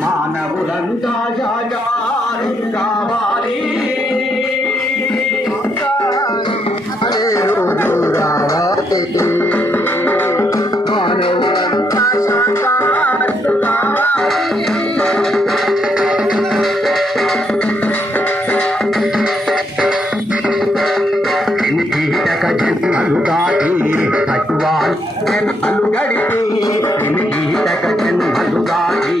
మానవులంతా జాగారు కావాలి రోజు రావాలి మానవులంతా జాగారు కావాలి జన్మలు దాటి పశువాలు జన్మలు గడిపి గీతక జన్మలు దాటి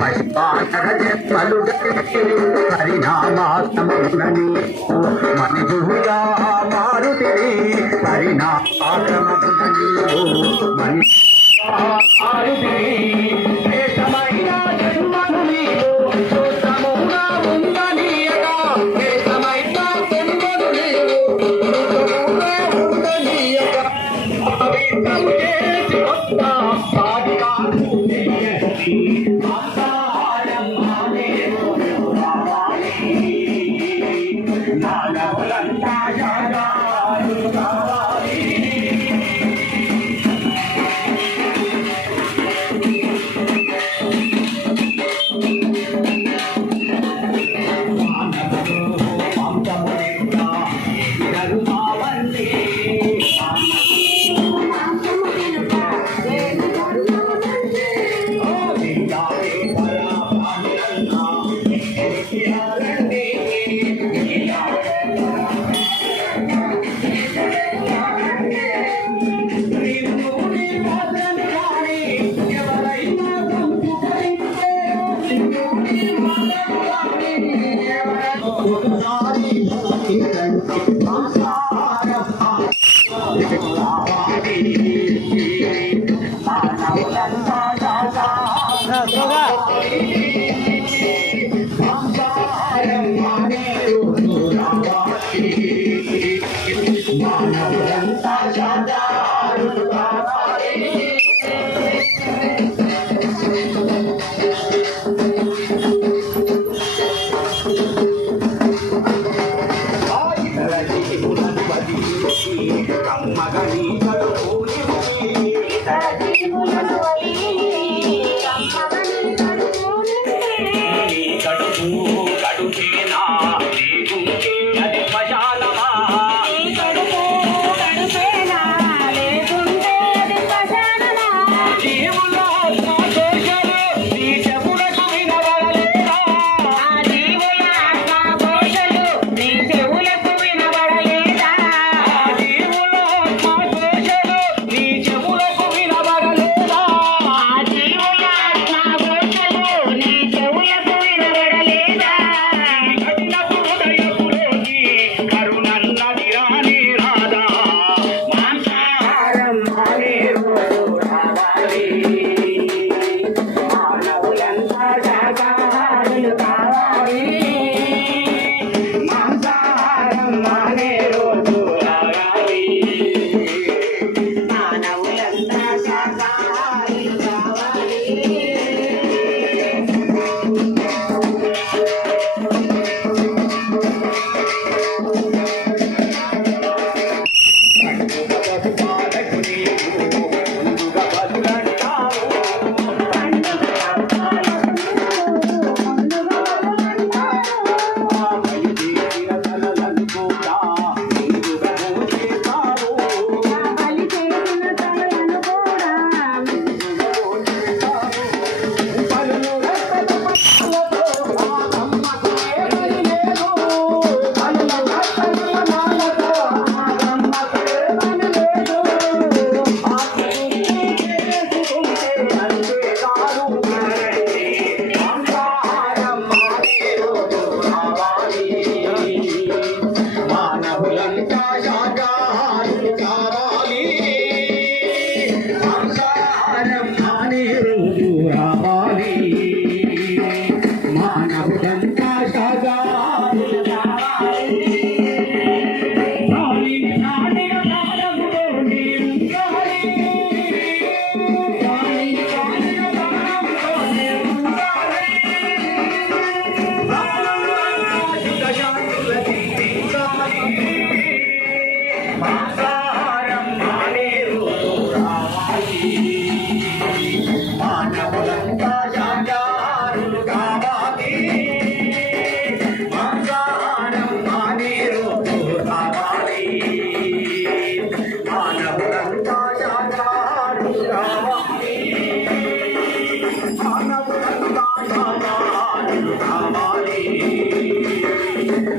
పశుపాశర జన్మలు గడిపి పరిణామాత్మని మనుషుగా మారుతిని పరిణామాత్మని మనిషి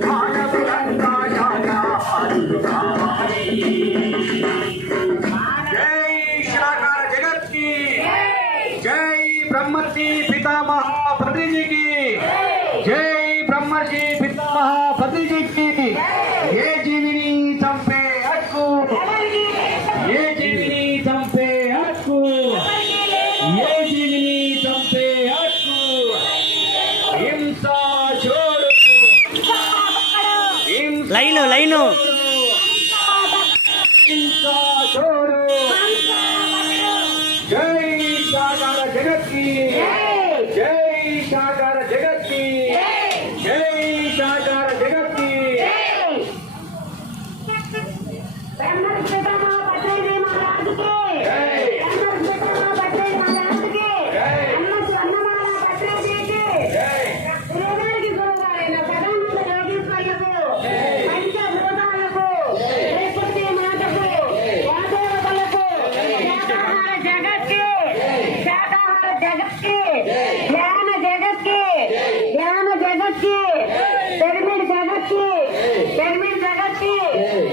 మానవులంతా శాకాహారులు కావాలి. జై శాకార జగత్ కి జై. బ్రహ్మర్షి పితామహ పత్రిజీకి జై. బ్రహ్మర్షి పితామహ పత్రిజీకి. ఏ జీవిని చంపే హక్కు, ఏ జీవిని చంపే హక్కు, ఏ జీవిని చంపే హక్కు. హింస చూడు, లైను లైను హింస చూడు. జై శాకార జగత్ కి జై. శాకార జగత్ కి జై. శాకార జగత్ కి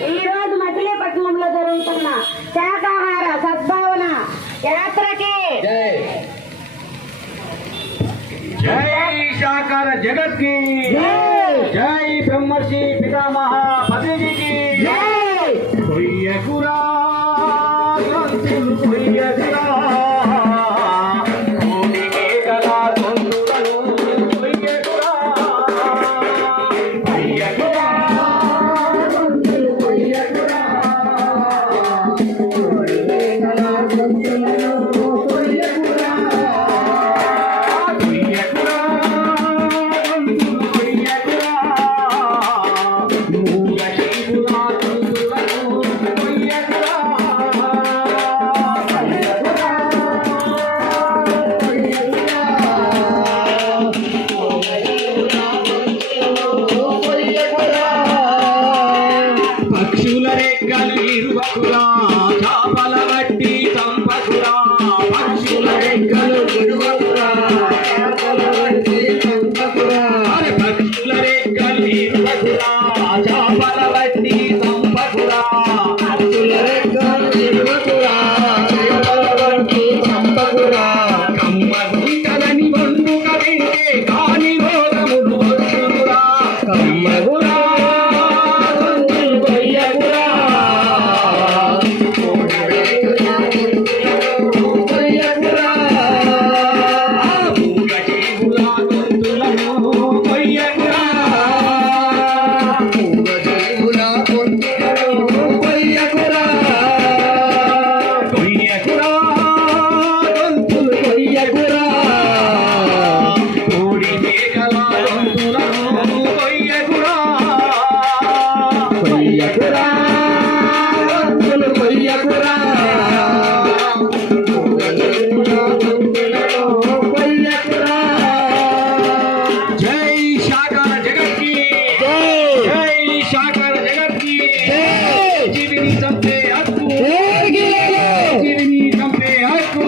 ఈ రోజు మచిలీపట్నంలో జరుగుతున్న శాకాహార సద్భావన యాత్రకి జై. శాకార జగత్ కి జై. బ్రహ్మర్షి పితామహ పత్రిజీకి కొయ్యకురా గొంతులు కొయ్యకురా. భూమికి గల గొంతులను కొయ్యకురా. కొయ్యకురా గొంతులు కొయ్యకురా. భూమికి గల గొంతులను కొయ్యకురా. కొయ్యకురా గొంతులు కొయ్యకురా. మూగ జీవుల గొంతులను కొయ్యకురా. పక్షుల రెక్కలు ఇరువకురా. చాపల వట్టి చంపకురా. పక్షుల రెక్కలు ఇరువకురా. చాపల వట్టి చంపకురా. పక్షుల రెక్కలు ఇరువకురా. చాపల వట్టి చంపకురా. పక్షుల రెక్కలు ఇరువకురా. చాపల వట్టి చంపకురా. కమ్మ గుంటలని వండుక వింటే కాని రోగములు వచ్చునురా. కమ్మగురా గొంతులు కొయ్యకురా. కొయ్యకురా. మూగ జీవుల గొంతులను కొయ్యకురా. మూగ జీవుల గొంతులను కొయ్యకురా. కొయ్యకురా గొంతులు కొయ్యకురా. కోడి మేకల గొంతులను కొయ్యకురా. కొయ్యకురా గొంతులు కొయ్యకురా. మూగ జీవుల గొంతులను కొయ్యకురా. జై శాకార జగత్ కి జై. శాకార జగత్ కి జీవిని చంపే హక్కు, జీవిని చంపే హక్కు.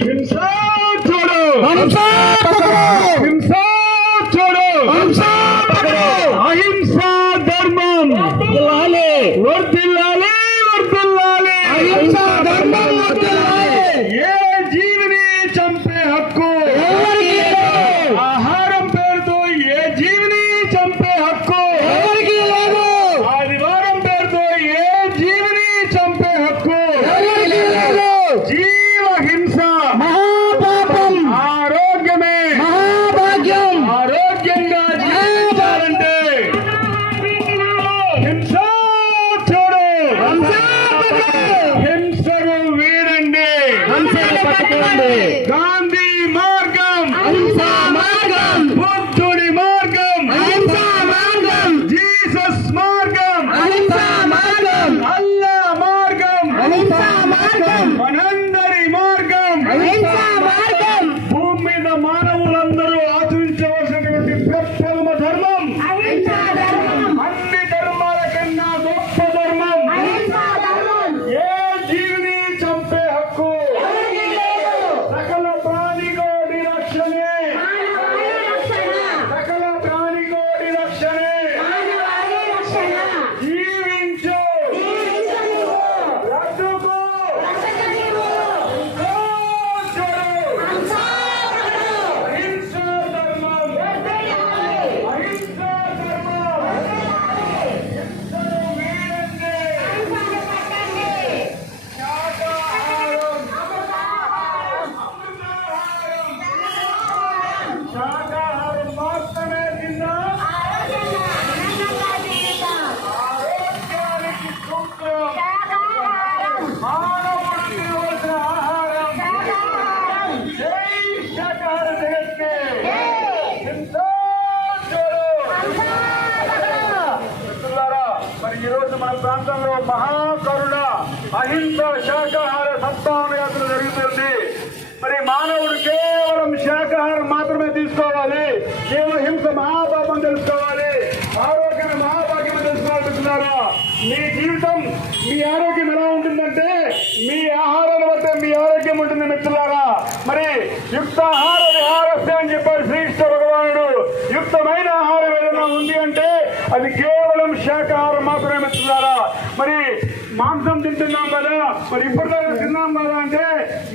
హింస చూడు, హింస చూడు. అహింసా ధర్మం వర్ధిల్లాలి, వర్ధిల్లాలి. అహింసా ధర్మం వర్ధిల్లాలి. ఏ జీవిని చంపే హక్కు, ఆహారం పేరుతో ఏ జీవిని చంపే హక్కు ఎవరికి లేదు. ఆదివారం పేరుతో ఏ జీవిని చంపే హక్కు ఎవరికి లేదు. జీవ హింస మహాపాపం, ఆరోగ్యమే మహాభాగ్యం. ఆరోగ్యంగా జీవించాలంటే హింస చూడు, హింసను వీడండి, హింసను పట్టుకోండి. గాంధీ మార్గం అహింసా మార్గం, బుద్ధుడి మార్గం అహింసా మార్గం, జీసస్ మార్గం అహింసా మార్గం, అల్లా మార్గం అహింసా మార్గం, మనందరి మార్గం అహింసా మార్గం. భూమి మీద మానవులందరూ ఆచరించవలసినటువంటి ప్రథమ ధర్మం అహింసా ధర్మం. అన్ని ధర్మాల కన్నా గొప్ప ధర్మం అహింసా ధర్మం. ఏ జీవిని చంపే హక్కు ఎవరికి లేదు. జై శాకాహార జగత్కి మిత్రులారా, మరి ఈ రోజు మన ప్రాంతంలో మహాకరుణ అహింస శాకాహార సద్భావన యాత్ర జరుగుతుంది. మరి మానవుడు కేవలం శాకాహారం మాత్రమే తీసుకోవాలి, కేవలం హింస మహాపాపం తెలుసుకోవాలి, ఆరోగ్యం మహాభాగ్యం తెలుసుకోవాలి. మిత్రులారా, మీ జీవితం మీ ఆరోగ్యం ఎలా ఉంటుందంటే మీ ఆహారాన్ని బట్టే మీ ఆరోగ్యం ఉంటుంది. మిత్రులారా, మరి యుక్తాహార విహారస్య అని చెప్పారు శ్రీకృష్ణ భగవానుడు. యుక్తమైన ఆహారం ఏదైనా ఉంది అంటే అది కేవలం శాకాహారం మాత్రమే. మిత్రులారా, మరి మాంసం తింటున్నాం కదా, మరి ఇప్పటిదాకా తిన్నాం కదా అంటే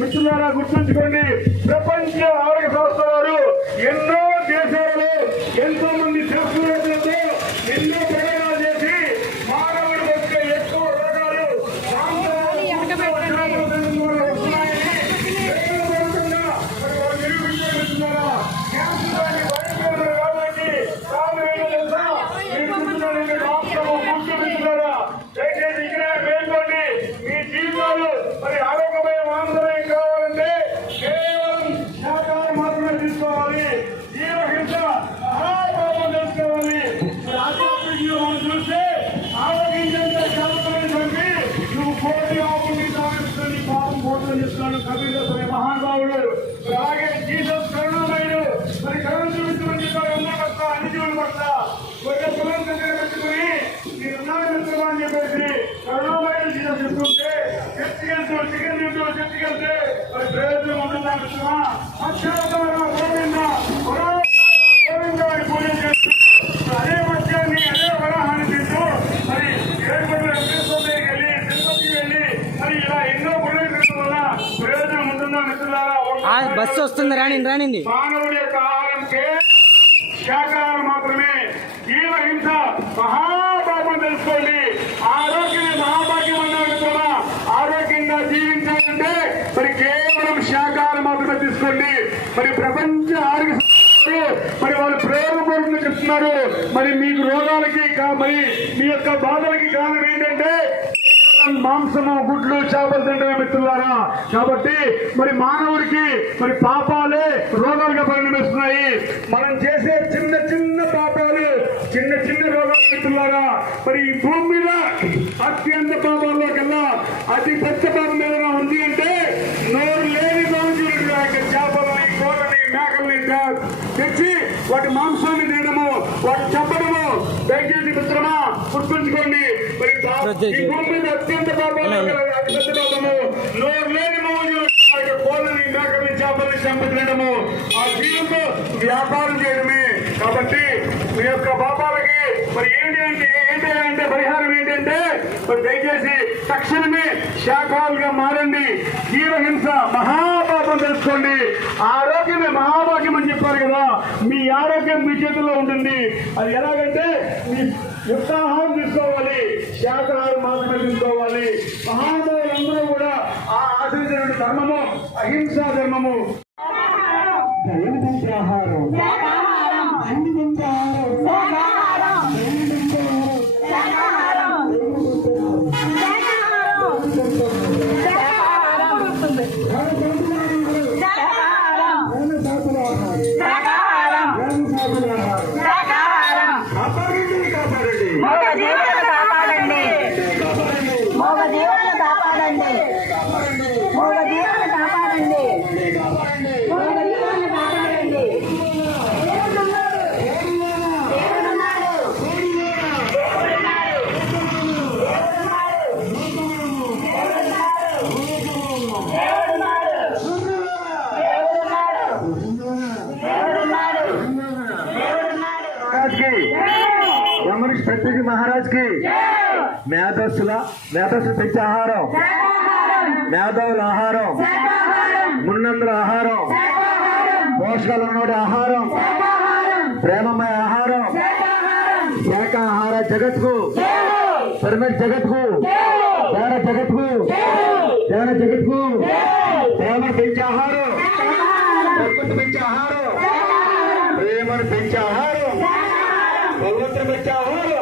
మిత్రులారా గుర్తుంచుకోండి, ప్రపంచ ఆరోగ్య సంస్థ వారు ఎన్నో దేశాలలో ఎంతో మంది శాస్త్రవేత్తలతో ఎన్నో ప్రయోగాలు చేసి మానవుడు వచ్చే ఎక్కువ రోగాలు దయచేసి ఇక్కడ మేల్కోండి. మీ జీవితాలు మరి ఆరోగ్యమైన మాంసమయం కావాలంటే కేవలం శాకాహారం మాత్రమే తీసుకోవాలి. జీవహింస మహాపాపం తెలుసుకోవాలి. ఆధ్యాత్మిక జీవనం చూస్తే ఆరోగ్యంగా శాస్త్రమైన చంపి నువ్వు కోటి ఆవుని సాగిస్తుంది పాపం పోతం చేస్తున్నాడు కబీర మహానుభావుడు. అలాగే జీసస్ కరుణామయుడు మరి కరుణ చూపించమని చెప్పారు. ఉన్న పట్ల అన్ని జీవుల పట్ల ఒక కులం దగ్గర పెట్టుకుని మీరున్నాడు మిత్రమా అని చెప్పేసి కరుణామయుడు జీసస్ చెప్తుంటే చర్చకెళ్తూ చికెన్ తింటూ చర్చకెళ్తే మరి ప్రయోజనం ఉంటుందా మిత్రమా? అక్షరమైన గోవింద గోవింద అని పూజ చేస్తూ అదే మత్యాన్ని అదే వరాహాన్ని తింటూ మరి ఏడుకొండల వెంకటేశ్వర దగ్గరికి వెళ్ళి తిరుపతికి వెళ్ళి మరి ఇలా ఎన్నో గుళ్ళు తినడం వల్ల ప్రయోజనం ఉంటుందా మిత్రులారా? బస్సు వస్తుంది, రానింది. మానవుడి యొక్క ఆహారంకే శాకాహారం మాత్రమే. జీవహింస మహాపాపం తెలుసుకోండి. ఆరోగ్యమే మహాభాగ్యం అన్నారు మిత్రమా. ఆరోగ్యంగా జీవించాలంటే మరి కేవలం శాకాహారం మాత్రమే తీసుకోండి. మరి ప్రపంచ ఆరోగ్య మరి వాళ్ళు ప్రయోగపూర్వకంగా చెప్తున్నారు. మరి మీకు రోగాలకి మరి మీ యొక్క బాధలకి కారణం ఏంటంటే మాంసము గుడ్లు చేపలు తింటమే మిత్రులారా. కాబట్టి మరి మానవుడికి మరి పాపాలే రోగాలుగా పరిణమిస్తున్నాయి. మనం చేసే చిన్న చిన్న పాపాలు చిన్న చిన్న రోగాలు మిత్రులారా. మరి ఈ భూమి మీద అత్యంత పాపాల్లో కల్లా అతి పెద్ద పాపం ఏదైనా ఉంది అంటే నోరు లేని బాగుంటుంది చేపలని కోరని మేకల్ని తెచ్చి వాటి మాంసాన్ని తినడము వాటి చెప్పడము. దయచేసి మిత్రమా గుర్తుంచుకోండి. మరి ఈ భూమి మీద అత్యంత పాపాలు అతి పెద్ద పాపము నోరు లేని కోళ్ళని మేకల్ని చేపల్ని చంపి తినడము, ఆ జీవులతో వ్యాపారం చేయడమే. కాబట్టి మీ యొక్క పాపాలకి మరి ఏంటి పరిహారం ఏంటంటే మరి దయచేసి తక్షణమే శాఖాలుగా మారండి. జీవహింస మహాపాపం తెలుసుకోండి. ఆరోగ్యమే మహాభాగ్యం అని చెప్పారు కదా. మీ ఆరోగ్యం మీ చేతుల్లో ఉంటుంది. అది ఎలాగంటే మీ యుక్తాహారం తీసుకోవాలి, శాకాహారం మాత్రమే తీసుకోవాలి. మహానుభావులందరూ కూడా ఆ ఆచరించిన ధర్మము అహింసా ధర్మము. ఆహారం ప్రతికి మహారాజ్ కి మేధస్సులు తెచ్చే ఆహారం, మేధావుల ఆహారం, మున్నందుల ఆహారం, పోషకాలు ఉన్నోడి ఆహారం, ప్రేమమయ ఆహారం, శాకాహార జగత్కు, పిరమిడ్ జగత్కు, ధ్యాన జగత్కు, ప్రేమను పెంచే ఆహారం, ప్రకృతి పెంచే ఆహారం, ప్రేమను పెంచే ఆహారం, భగవంతుని పెంచే ఆహారం.